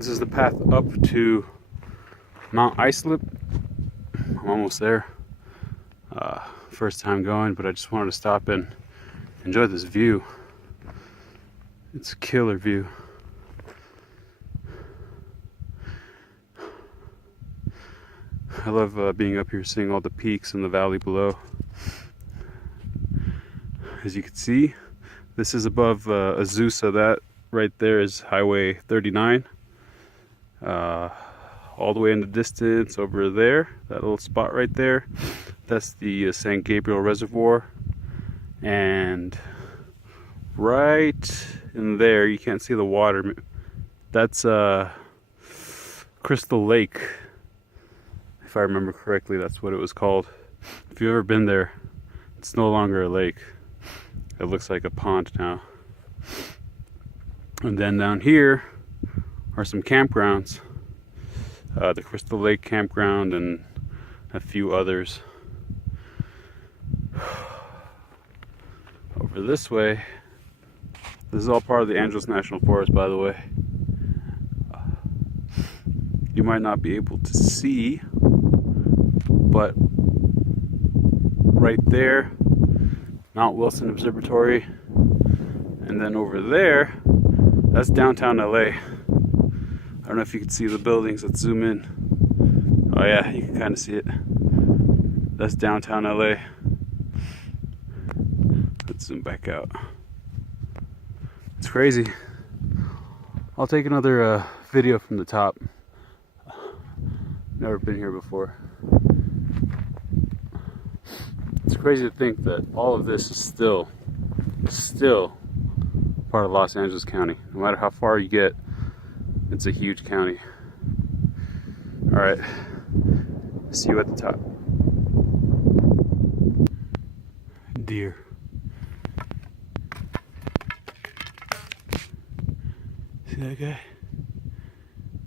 This is the path up to Mount Islip. I'm almost there. First time going, but I just wanted to stop and enjoy this view. It's a killer view. I love being up here, seeing all the peaks in the valley below. As you can see, this is above Azusa. That right there is Highway 39. All the way in the distance over there, that little spot right there, that's the San Gabriel Reservoir. And right in there, you can't see the water, that's Crystal Lake. If I remember correctly, that's what it was called. If you've ever been there, it's no longer a lake. It looks like a pond now. And then down here are some campgrounds. The Crystal Lake campground and a few others. Over this way, this is all part of the Angeles National Forest, by the way. You might not be able to see, but right there, Mount Wilson Observatory, and then over there, that's downtown LA. I don't know if you can see the buildings. Let's zoom in. Oh yeah, you can kind of see it. That's downtown LA. Let's zoom back out. It's crazy. I'll take another video from the top. Never been here before. It's crazy to think that all of this is still part of Los Angeles County. No matter how far you get, it's a huge county. All right, see you at the top. Deer. See that guy?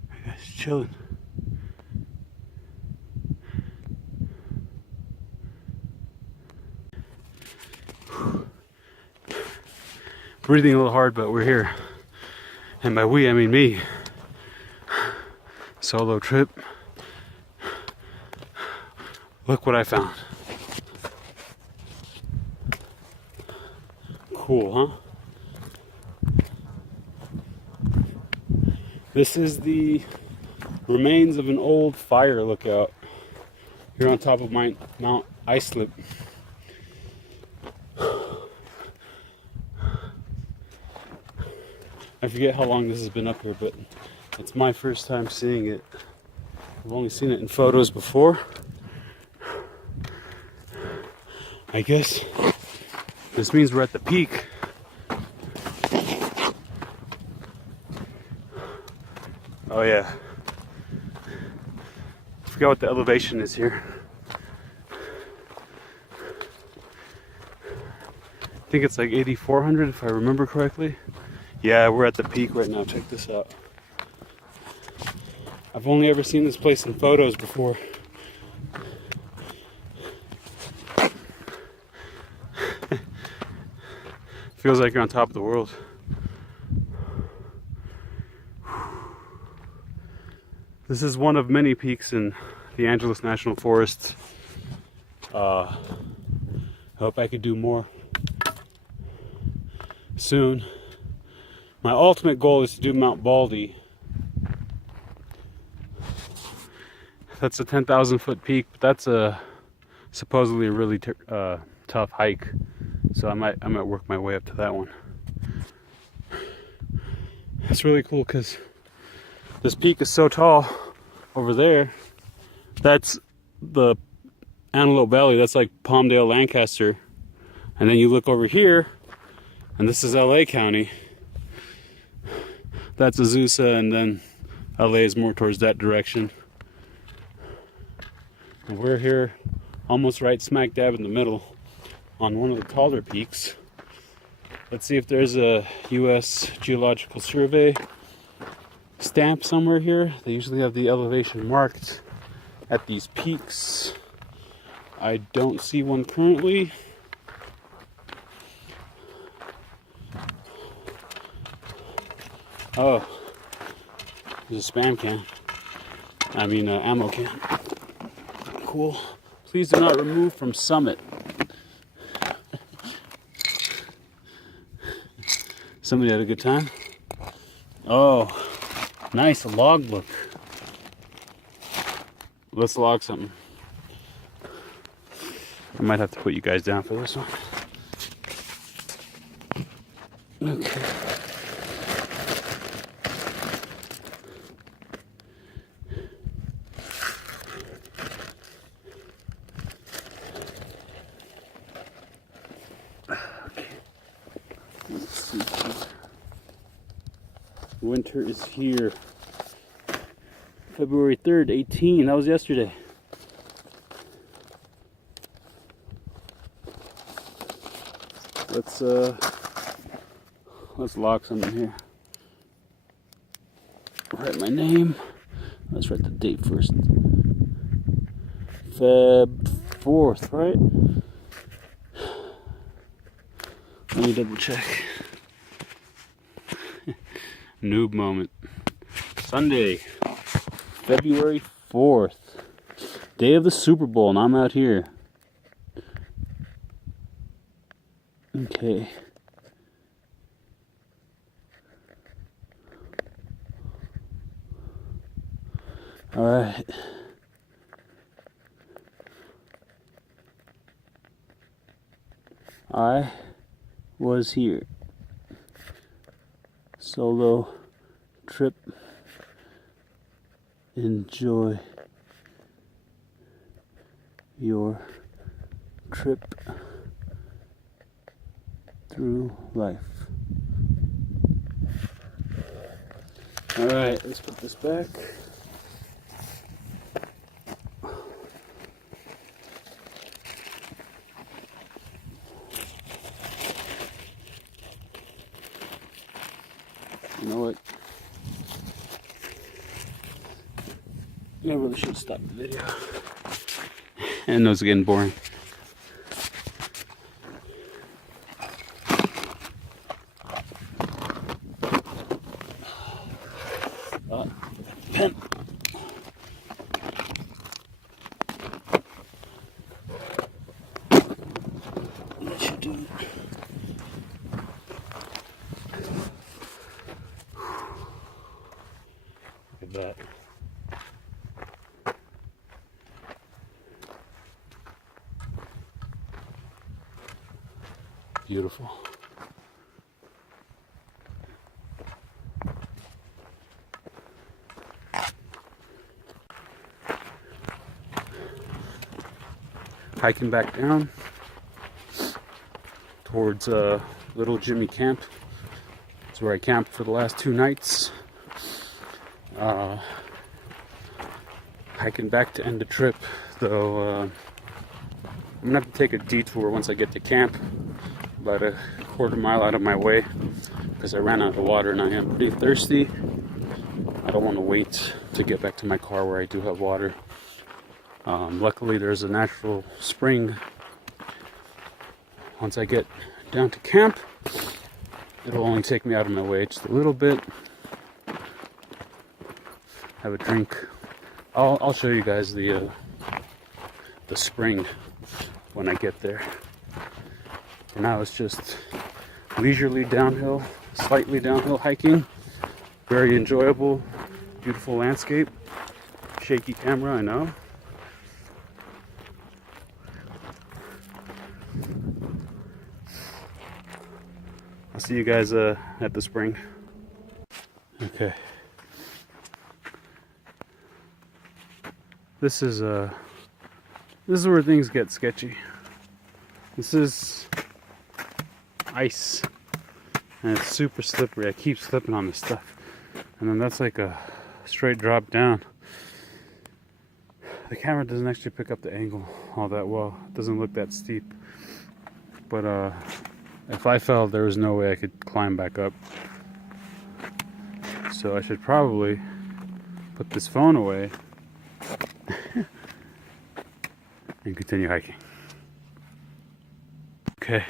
That guy's chilling. Breathing a little hard, but we're here. And by we, I mean me. Solo trip. Look what I found. Cool, huh? This is the remains of an old fire lookout here on top of Mount Islip. I forget how long this has been up here, but it's my first time seeing it. I've only seen it in photos before. I guess this means we're at the peak. Oh yeah. I forgot what the elevation is here. I think it's like 8,400 if I remember correctly. Yeah, we're at the peak right now. Check this out. I've only ever seen this place in photos before. Feels like you're on top of the world. This is one of many peaks in the Angeles National Forest. I hope I could do more soon. My ultimate goal is to do Mount Baldy. That's a 10,000 foot peak, but that's supposedly a really tough hike. So I might work my way up to that one. It's really cool because this peak is so tall over there. That's the Antelope Valley. That's like Palmdale, Lancaster. And then you look over here, and this is LA County. That's Azusa, and then LA is more towards that direction. And we're here almost right smack dab in the middle on one of the taller peaks. Let's see if there's a US Geological Survey stamp somewhere here. They usually have the elevation marked at these peaks. I don't see one currently. Oh, There's a spam can. I mean, ammo can. Cool. Please do not remove from summit. Somebody had a good time? Oh, nice logbook. Let's log something. I might have to put you guys down for this one. Okay. Let's see here. Winter is here. February 3rd, 18. That was yesterday. Let's log something here. Write my name. Let's write the date first. Feb 4th, right? Let me double check. Noob moment. Sunday, February 4th. Day of the Super Bowl, and I'm out here. Okay. All right. I was here. Solo trip. Enjoy your trip through life. All right, let's put this back. You know what? I really should stop the video. I know it's getting boring. Pen. That should do it. Look at that. Beautiful. Hiking back down towards Little Jimmy Camp. It's where I camped for the last 2 nights. Hiking back to end the trip, though. I'm gonna have to take a detour once I get to camp, about a quarter mile out of my way, because I ran out of water and I am pretty thirsty. I don't want to wait to get back to my car where I do have water. Luckily there's a natural spring. Once I get down to camp, it'll only take me out of my way just a little bit. Have a drink. I'll show you guys the spring when I get there. For now it's just leisurely downhill, slightly downhill hiking. Very enjoyable, beautiful landscape. Shaky camera, I know. I'll see you guys at the spring. Okay. This is where things get sketchy. This is ice, and it's super slippery. I keep slipping on this stuff, and then that's like a straight drop down. The camera doesn't actually pick up the angle all that well. It doesn't look that steep, but if I fell, there was no way I could climb back up. So I should probably put this phone away and continue hiking. Okay,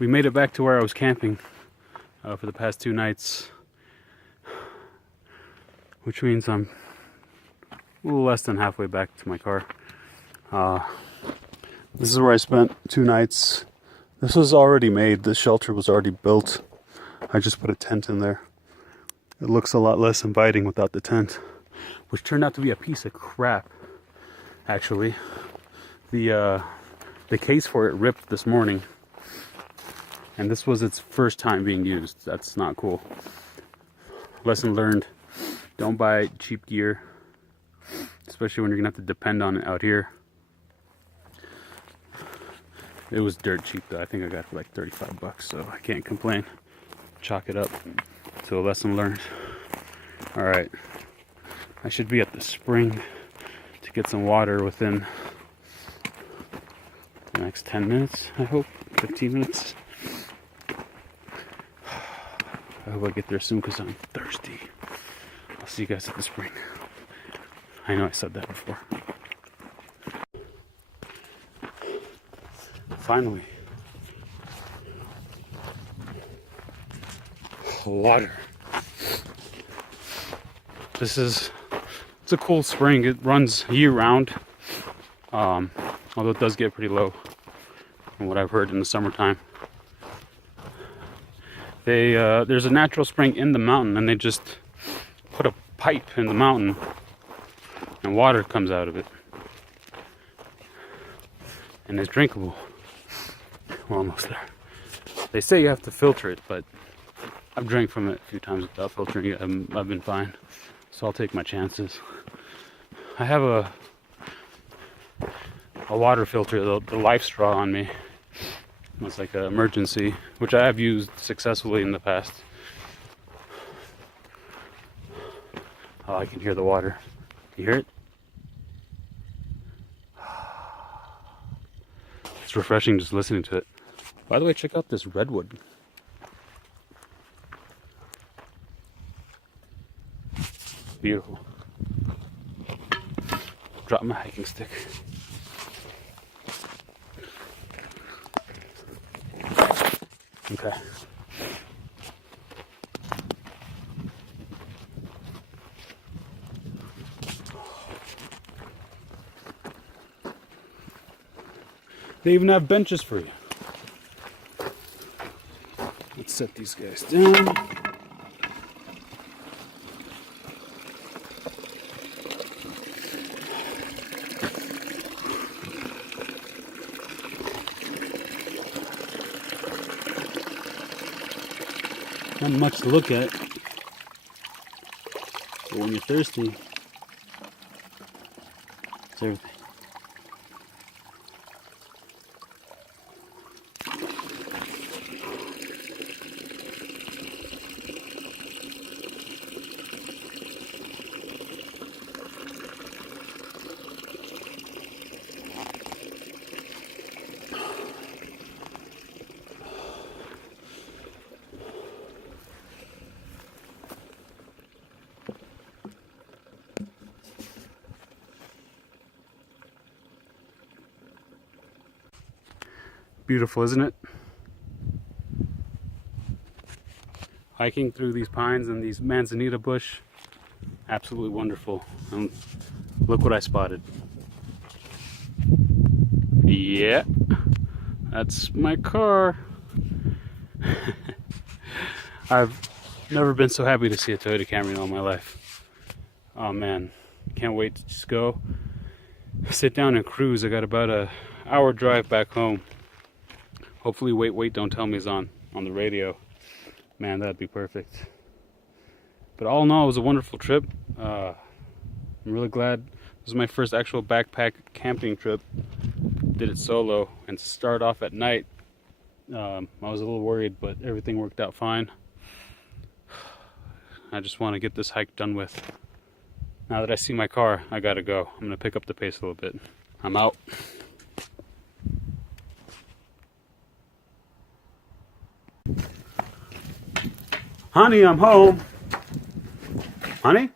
we made it back to where I was camping for the past 2 nights. which means I'm a little less than halfway back to my car. This is where I spent 2 nights. This was already made. The shelter was already built. I just put a tent in there. It looks a lot less inviting without the tent, which turned out to be a piece of crap, actually. The case for it ripped this morning, and this was its first time being used. That's not cool. Lesson learned: don't buy cheap gear, especially when you're gonna have to depend on it out here. It was dirt cheap though. I think I got it for like 35 bucks, so I can't complain. Chalk it up to a lesson learned. All right, I should be at the spring to get some water within the next 10 minutes, I hope. 15 minutes. I hope I get there soon because I'm thirsty. I'll see you guys at the spring. I know I said that before. Finally. Water. It's a cool spring. It runs year round. Although it does get pretty low from what I've heard in the summertime. There's a natural spring in the mountain, and they just put a pipe in the mountain and water comes out of it. And it's drinkable. We're almost there. They say you have to filter it, but I've drank from it a few times without filtering it. I've been fine. So I'll take my chances. I have a water filter, the LifeStraw on me. It's like an emergency, which I have used successfully in the past. Oh, I can hear the water. You hear it? It's refreshing just listening to it. By the way, check out this redwood. Beautiful. Drop my hiking stick. Okay. They even have benches for you. Let's set these guys down. Not much to look at, but when you're thirsty, it's everything. Beautiful, isn't it? Hiking through these pines and these manzanita bush, absolutely wonderful. And look what I spotted. Yeah, that's my car. I've never been so happy to see a Toyota Camry in all my life. Oh man, can't wait to just go sit down and cruise. I got about an hour drive back home. Hopefully Wait, Don't Tell Me is on the radio. Man, that'd be perfect. But all in all, it was a wonderful trip. I'm really glad. This was my first actual backpack camping trip. Did it solo, and to start off at night, I was a little worried, but everything worked out fine. I just want to get this hike done with. Now that I see my car, I gotta go. I'm gonna pick up the pace a little bit. I'm out. Honey, I'm home. Honey?